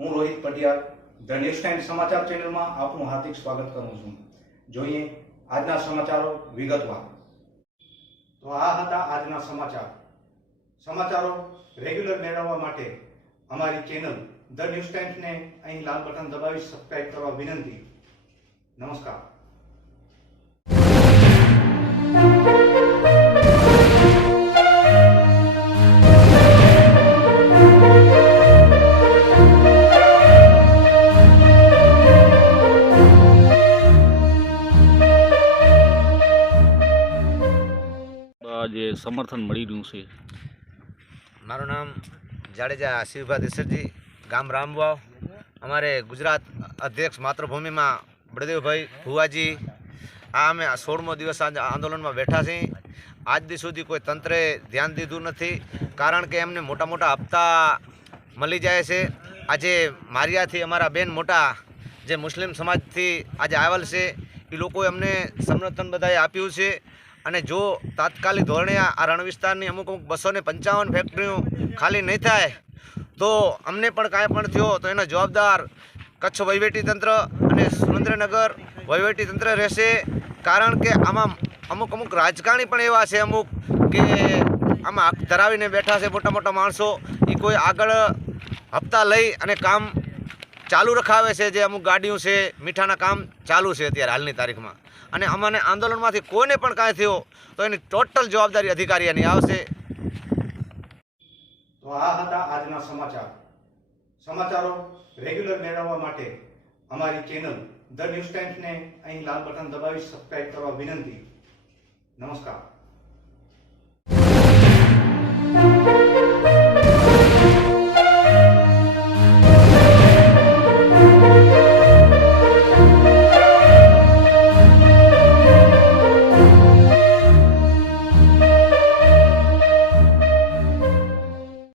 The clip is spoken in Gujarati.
હું Rohit Patiyar the news time સમાચાર ચેનલમાં આપનું હાર્દિક સ્વાગત કરું છું। જોઈએ આજના સમાચારો વિગતવાર। તો આ હતા આજના સમાચારો રેગ્યુલર મેળવવા માટે અમારી ચેનલ ધ ન્યૂઝ ટાઈમ્સને અહીં લાલ બટન દબાવી સબસ્ક્રાઇબ કરવા વિનંતી। નમસ્કાર। જે સમર્થન મળી રહ્યું છે। મારું નામ જાડેજા શિવભા દેસરજી, ગામ રામવાવ। અમારે ગુજરાત અધ્યક્ષ માતૃભૂમિમાં બળદેવભાઈ ભુવાજી આ અમે 16મો દિવસ આંદોલનમાં બેઠા છીએ। આજ દી સુધી કોઈ તંત્રે ધ્યાન દીધું નથી, કારણ કે એમને મોટા મોટા હપ્તા મળી જાય છે। આજે મારિયાથી અમારા બેન મોટા જે મુસ્લિમ સમાજથી આજે આવેલ છે, એ લોકોએ અમને સમર્થન બધાએ આપ્યું છે। અને જો તાત્કાલિક ધોરણે આ રણ વિસ્તારની અમુક 255 ફેક્ટરીઓ ખાલી નહીં થાય તો અમને પણ કાંઈ પણ થયો તો એનો જવાબદાર કચ્છ વહીવટીતંત્ર અને સુરેન્દ્રનગર વહીવટીતંત્ર રહેશે। કારણ કે આમાં અમુક રાજકારણી પણ એવા છે અમુક કે આમાં હક ધરાવીને બેઠા છે મોટા મોટા માણસો, એ કોઈ આગળ હપ્તા લઈ અને કામ ચાલુ રખાવે છે। જે અમુક ગાડીઓ છે, મીઠાના કામ ચાલુ છે અત્યારે હાલની તારીખમાં, અને અમને આંદોલનમાંથી કોઈને પણ કાંઈ થયો તો એની ટોટલ જવાબદારી અધિકારીઓની આવશે। તો આ હતા આજના સમાચારો રેગ્યુલર મેળવવા માટે અમારી ચેનલ ધ ન્યૂઝ ટાઈમ્સને અહીં લાલ બટન દબાવી સબસ્ક્રાઇબ કરવા વિનંતી। નમસ્કાર।